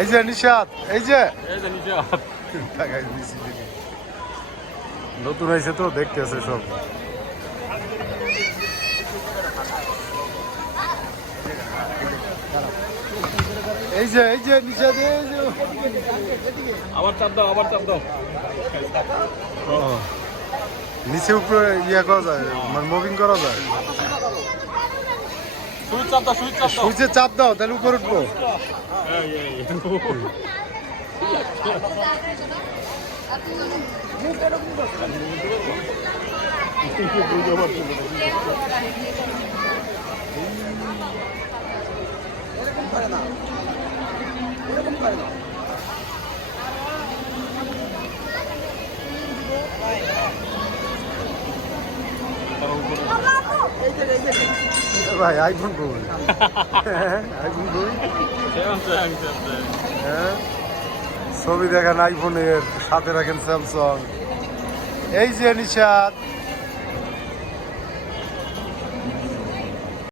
এই যে নিশাদ, এই যে নিশাদ নতুন হয়েছে তো দেখতেছে সব। এই যে নিশাদ, এই যে আবার চাপ দাও, আবার চাপ দাও। নিচে উপরে ইয়ে করা যায়, মানে মুভিং করা যায়। সুইচ চাপ দাও, সুইচ চাপ দাও। সুইচে চাপ দাও, তাহলে উপরে উঠবো। ভাই আইফোন কই? আইফোন কই? হ্যাঁ, ছবি দেখেন আইফোনের, সাথে রাখেন স্যামসাং। এই যে নিশাদ।